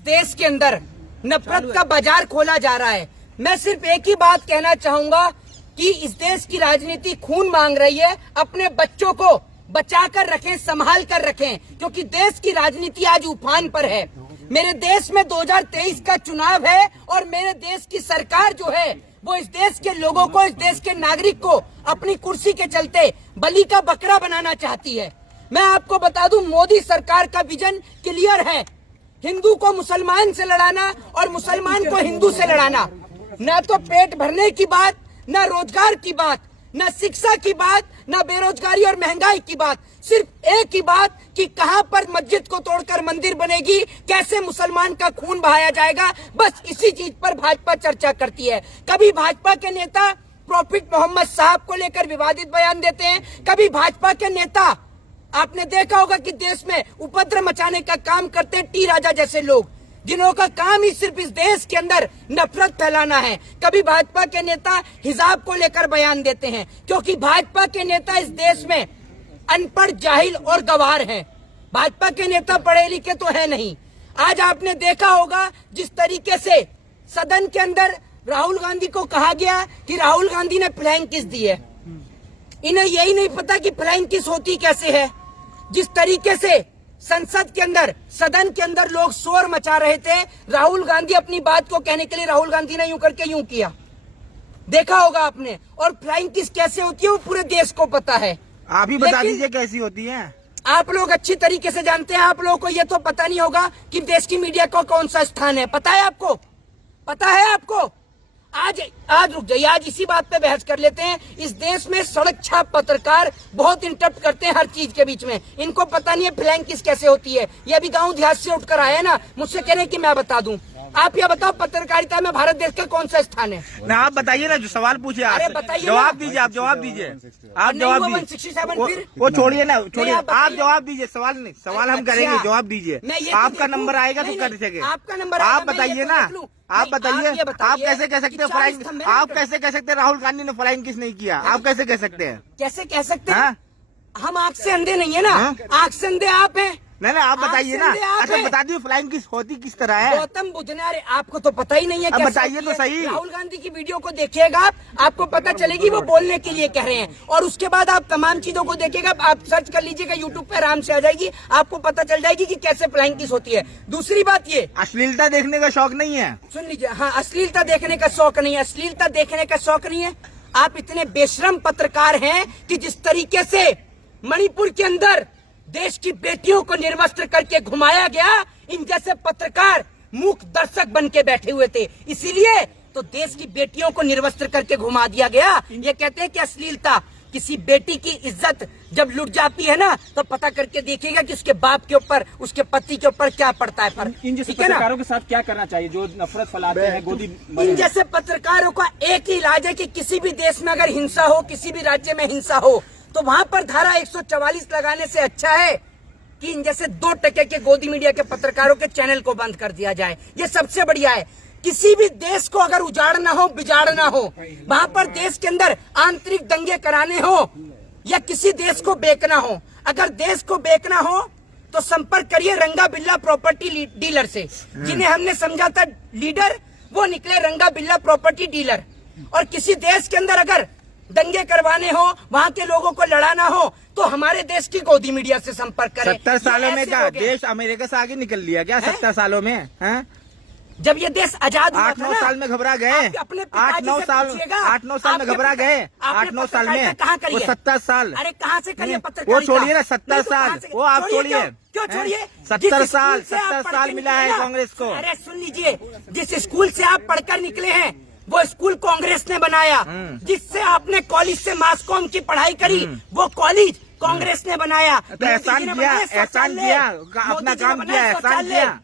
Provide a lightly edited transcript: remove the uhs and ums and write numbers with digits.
देश के अंदर नफरत का बाजार खोला जा रहा है। मैं सिर्फ एक ही बात कहना चाहूंगा कि इस देश की राजनीति खून मांग रही है। अपने बच्चों को बचा कर रखें, संभाल कर रखें, क्योंकि देश की राजनीति आज उफान पर है। मेरे देश में 2023 का चुनाव है और मेरे देश की सरकार जो है वो इस देश के लोगों को, इस देश के नागरिक को अपनी कुर्सी के चलते बलि का बकरा बनाना चाहती है। मैं आपको बता दूं, मोदी सरकार का विजन क्लियर है, हिंदू को मुसलमान से लड़ाना और मुसलमान को हिंदू से लड़ाना। न तो पेट भरने की बात, न रोजगार की बात, न शिक्षा की बात, न बेरोजगारी और महंगाई की बात, सिर्फ एक ही बात कि कहां पर मस्जिद को तोड़कर मंदिर बनेगी, कैसे मुसलमान का खून बहाया जाएगा। बस इसी चीज पर भाजपा चर्चा करती है। कभी भाजपा के नेता प्रॉफिट मोहम्मद साहब को लेकर विवादित बयान देते हैं, कभी भाजपा के नेता, आपने देखा होगा कि देश में उपद्रव मचाने का काम करते हैं टी राजा जैसे लोग, जिन्हों का काम ही सिर्फ इस देश के अंदर नफरत फैलाना है। कभी भाजपा के नेता हिजाब को लेकर बयान देते हैं, क्योंकि भाजपा के नेता इस देश में अनपढ़, जाहिल और गवार हैं। भाजपा के नेता पढ़े लिखे तो है नहीं। आज आपने देखा होगा जिस तरीके से सदन के अंदर राहुल गांधी को कहा गया कि राहुल गांधी ने फ्लाइंग किस दी है। इन्हें यही नहीं पता कि फ्लाइंग किस होती कैसे है। जिस तरीके से संसद के अंदर, सदन के अंदर लोग शोर मचा रहे थे, राहुल गांधी अपनी बात को कहने के लिए राहुल गांधी ने यूं करके यूं किया, देखा होगा आपने। और फ्लाइंग किस कैसे होती है वो पूरे देश को पता है। आप ही बता दीजिए कैसी होती है। आप लोग अच्छी तरीके से जानते हैं। आप लोगों को ये तो पता नहीं होगा कि देश की मीडिया का कौन सा स्थान है। पता है आपको? पता है आपको? आज रुक जाइए, आज इसी बात पे बहस कर लेते हैं। इस देश में सड़क छाप पत्रकार बहुत इंटरप्ट करते हैं हर चीज के बीच में। इनको पता नहीं है फ्लाइंग किस कैसे होती है। ये अभी गांव देहात से उठकर आए ना, मुझसे कह रहे कि मैं बता दूं। आप ये बताओ, पत्रकारिता में भारत देश का कौन सा स्थान है? ना आप बताइए ना, जो सवाल पूछे आप। अरे बताइए, जवाब दीजिए, आप जवाब दीजिए, आप जवाब दीजिए। 167 फिर वो छोड़िए ना, छोड़िए, आप आप जवाब दीजिए। सवाल नहीं, सवाल हम करेंगे, जवाब दीजिए। आपका नंबर आएगा तो कर सके। आपका नंबर, आप बताइए ना, आप बताइए। आप कैसे कह सकते हैं फ्लाइंग? आप कैसे कह सकते हैं राहुल गांधी ने फ्लाइंग किस नहीं किया? आप कैसे कह सकते हैं? कैसे कह सकते हैं? हम आंख से अंधे नहीं है ना, आंख से अंधे आप हैं। नहीं, आप बताइए ना। अच्छा बता दीजिए, फ्लाइंग किस होती किस तरह है? गौतम बुद्ध ने, अरे आपको तो पता ही नहीं है। अब बताइए तो सही। राहुल गांधी की वीडियो को देखिएगा आप, आपको पता चलेगी वो बोलने के लिए कह रहे हैं। और उसके बाद आप तमाम चीजों को देखिएगा, आप सर्च कर लीजिएगा यूट्यूब पे, आराम से आ जाएगी, आपको पता चल जाएगी कि कैसे फ्लाइंग किस होती है। दूसरी बात, ये अश्लीलता देखने का शौक नहीं है? सुन लीजिए, हाँ, अश्लीलता देखने का शौक नहीं है, अश्लीलता देखने का शौक नहीं है। आप इतने बेशरम पत्रकार हैं कि जिस तरीके से मणिपुर के अंदर देश की बेटियों को निर्वस्त्र करके घुमाया गया, इन जैसे पत्रकार मूक दर्शक बन के बैठे हुए थे, इसीलिए तो देश की बेटियों को निर्वस्त्र करके घुमा दिया गया। ये कहते हैं कि अश्लीलता, किसी बेटी की इज्जत जब लुट जाती है ना, तो पता करके देखिएगा कि उसके बाप के ऊपर, उसके पति के ऊपर क्या पड़ता है फर्क। इन जैसे पत्रकारों के साथ क्या करना चाहिए जो नफरत फैलाते हैं, गोदी? इन जैसे पत्रकारों का एक ही इलाज है कि किसी भी देश में अगर हिंसा हो, किसी भी राज्य में हिंसा हो, तो वहां पर धारा 144 लगाने से अच्छा है कि इन जैसे 2 टके के गोदी मीडिया के पत्रकारों के चैनल को बंद कर दिया जाए। ये सबसे बढ़िया है। किसी भी देश को अगर उजाड़ना हो, बिगाड़ना हो, वहां पर देश के अंदर आंतरिक दंगे कराने हो या किसी देश को बेचना हो, अगर देश को बेचना हो तो संपर्क करिए रंगा बिल्ला प्रॉपर्टी डीलर से। जिन्हें हमने समझा था लीडर, वो निकले रंगा बिल्ला प्रॉपर्टी डीलर। और किसी देश के अंदर अगर दंगे करवाने हो, वहाँ के लोगों को लड़ाना हो, तो हमारे देश की गोदी मीडिया से संपर्क करें। 70 सालों में क्या देश अमेरिका से आगे निकल लिया क्या? 70 सालों में है? जब ये देश आजाद हुआ था 8-9 साल में घबरा गए। 8-9 साल में घबरा गए। 8-9 साल में कहाँ करिए? वो 70 साल। अरे कहाँ से करिए पत्रकारिता? वो छोड़िए ना, 70 साल, वो आप छोड़िए। क्यों छोड़िए? 70 साल मिला है कांग्रेस को। अरे सुन लीजिए, जिस स्कूल से आप पढ़कर निकले हैं वो स्कूल कांग्रेस ने बनाया। जिससे आपने कॉलेज से मास कॉम की पढ़ाई करी, वो कॉलेज कांग्रेस ने बनाया। तो एहसान किया, अपना काम किया, एहसान किया।